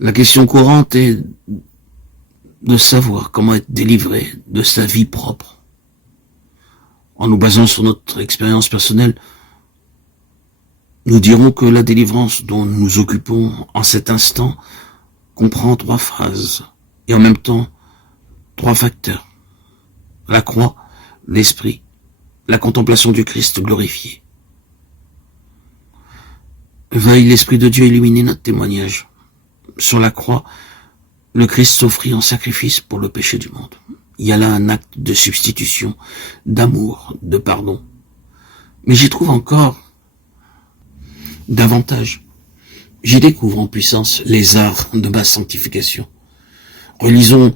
La question courante est de savoir comment être délivré de sa vie propre. En nous basant sur notre expérience personnelle, nous dirons que la délivrance dont nous nous occupons en cet instant comprend 3 phases et en même temps 3 facteurs. La croix, l'esprit, la contemplation du Christ glorifié. Veuille l'Esprit de Dieu illuminer notre témoignage. Sur la croix, le Christ s'offrit en sacrifice pour le péché du monde. Il y a là un acte de substitution, d'amour, de pardon. Mais j'y trouve encore davantage. J'y découvre en puissance les arts de ma sanctification. Relisons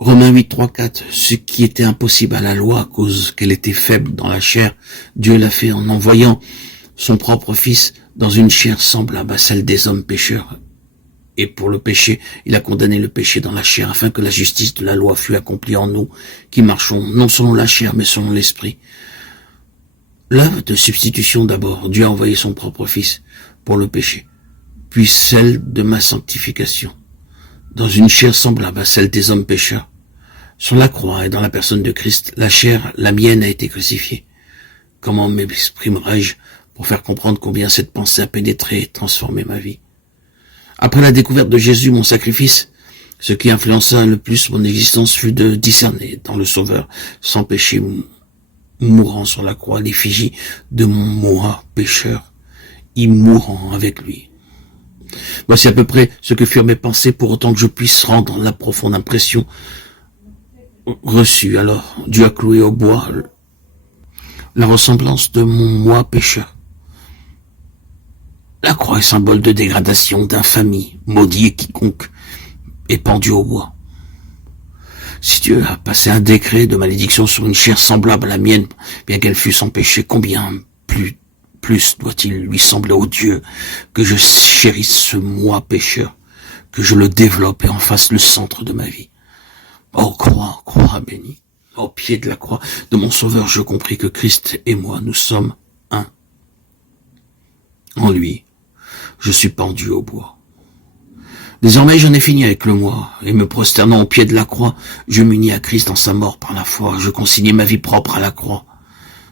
Romains 8, 3, 4. Ce qui était impossible à la loi à cause qu'elle était faible dans la chair, Dieu l'a fait en envoyant son propre Fils dans une chair semblable à celle des hommes pécheurs. Et pour le péché, il a condamné le péché dans la chair, afin que la justice de la loi fût accomplie en nous, qui marchons non selon la chair, mais selon l'esprit. L'œuvre de substitution d'abord, Dieu a envoyé son propre Fils pour le péché, puis celle de ma sanctification, dans une chair semblable à celle des hommes pécheurs. Sur la croix et dans la personne de Christ, la chair, la mienne, a été crucifiée. Comment m'exprimerai-je pour faire comprendre combien cette pensée a pénétré et transformé ma vie? Après la découverte de Jésus, mon sacrifice, ce qui influença le plus mon existence fut de discerner dans le Sauveur, sans péché, mourant sur la croix, l'effigie de mon moi pécheur, y mourant avec lui. Voici à peu près ce que furent mes pensées, pour autant que je puisse rendre la profonde impression reçue. Alors, Dieu a cloué au bois la ressemblance de mon moi pécheur. La croix est symbole de dégradation, d'infamie, maudit et quiconque est pendu au bois. Si Dieu a passé un décret de malédiction sur une chair semblable à la mienne, bien qu'elle fût sans péché, combien plus doit-il lui sembler au Dieu que je chérisse ce moi pécheur, que je le développe et en fasse le centre de ma vie. Oh, croix bénie, au pied de la croix de mon Sauveur, je compris que Christ et moi, nous sommes un. En lui, je suis pendu au bois. Désormais, j'en ai fini avec le moi, et me prosternant au pied de la croix, je m'unis à Christ en sa mort par la foi, je consignai ma vie propre à la croix.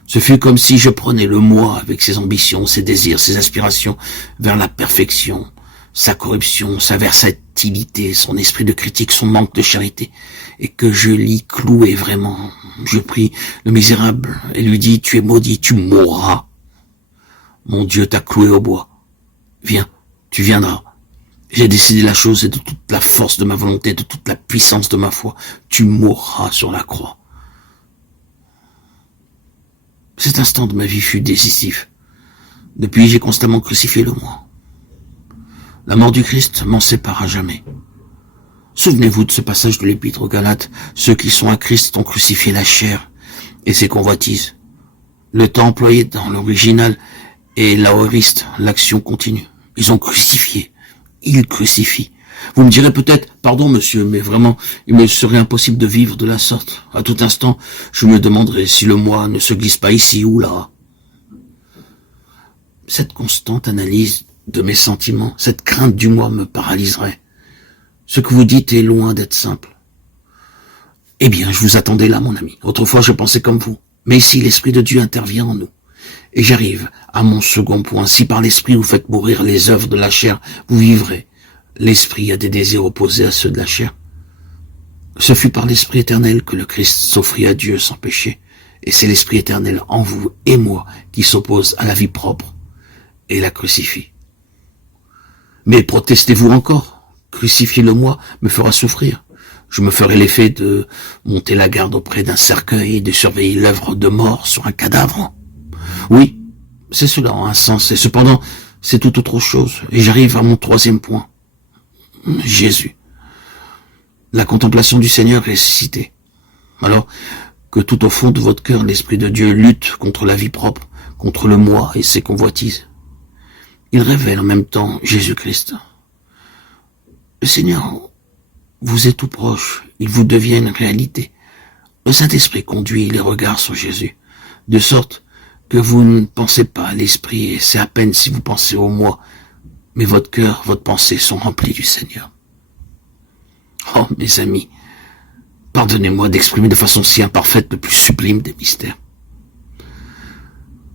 Ce fut comme si je prenais le moi avec ses ambitions, ses désirs, ses aspirations vers la perfection, sa corruption, sa versatilité, son esprit de critique, son manque de charité, et que je l'y clouais vraiment. Je pris le misérable et lui dis, tu es maudit, tu mourras. Mon Dieu t'a cloué au bois. Viens, tu viendras. J'ai décidé la chose et de toute la force de ma volonté, de toute la puissance de ma foi, tu mourras sur la croix. Cet instant de ma vie fut décisif. Depuis, j'ai constamment crucifié le moi. La mort du Christ m'en sépare à jamais. Souvenez-vous de ce passage de l'Épître aux Galates. Ceux qui sont à Christ ont crucifié la chair et ses convoitises. Le temps employé dans l'original est l'aoriste, l'action continue. Ils ont crucifié. Ils crucifient. Vous me direz peut-être, pardon monsieur, mais vraiment, il me serait impossible de vivre de la sorte. À tout instant, je me demanderais si le moi ne se glisse pas ici ou là. Cette constante analyse de mes sentiments, cette crainte du moi me paralyserait. Ce que vous dites est loin d'être simple. Eh bien, je vous attendais là, mon ami. Autrefois, je pensais comme vous. Mais ici, l'Esprit de Dieu intervient en nous. Et j'arrive à mon second point. Si par l'Esprit vous faites mourir les œuvres de la chair, vous vivrez. L'Esprit a des désirs opposés à ceux de la chair. Ce fut par l'Esprit éternel que le Christ s'offrit à Dieu sans péché. Et c'est l'Esprit éternel en vous et moi qui s'oppose à la vie propre et la crucifie. Mais protestez-vous encore. Crucifier le moi me fera souffrir. Je me ferai l'effet de monter la garde auprès d'un cercueil et de surveiller l'œuvre de mort sur un cadavre. Oui, c'est cela en un sens, et cependant, c'est tout autre chose. Et j'arrive à mon troisième point. Jésus. La contemplation du Seigneur ressuscité. Alors que tout au fond de votre cœur, l'Esprit de Dieu lutte contre la vie propre, contre le moi et ses convoitises. Il révèle en même temps Jésus-Christ. Le Seigneur vous est tout proche, il vous devient une réalité. Le Saint-Esprit conduit les regards sur Jésus, de sorte que vous ne pensez pas à l'Esprit, et c'est à peine si vous pensez au moi, mais votre cœur, votre pensée sont remplis du Seigneur. Oh, mes amis, pardonnez-moi d'exprimer de façon si imparfaite le plus sublime des mystères.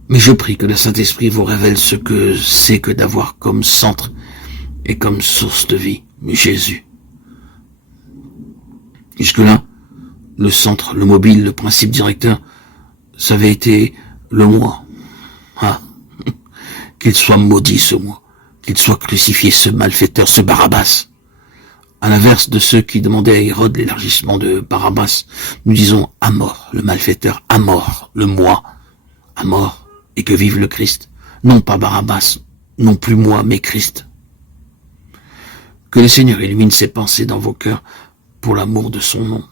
Mais je prie que le Saint-Esprit vous révèle ce que c'est que d'avoir comme centre et comme source de vie Jésus. Jusque-là, le centre, le mobile, le principe directeur, ça avait été le moi. Ah, qu'il soit maudit ce moi, qu'il soit crucifié ce malfaiteur, ce Barabbas. À l'inverse de ceux qui demandaient à Hérode l'élargissement de Barabbas, nous disons à mort le malfaiteur, à mort le moi, à mort, et que vive le Christ. Non pas Barabbas, non plus moi, mais Christ. Que le Seigneur illumine ses pensées dans vos cœurs pour l'amour de son nom.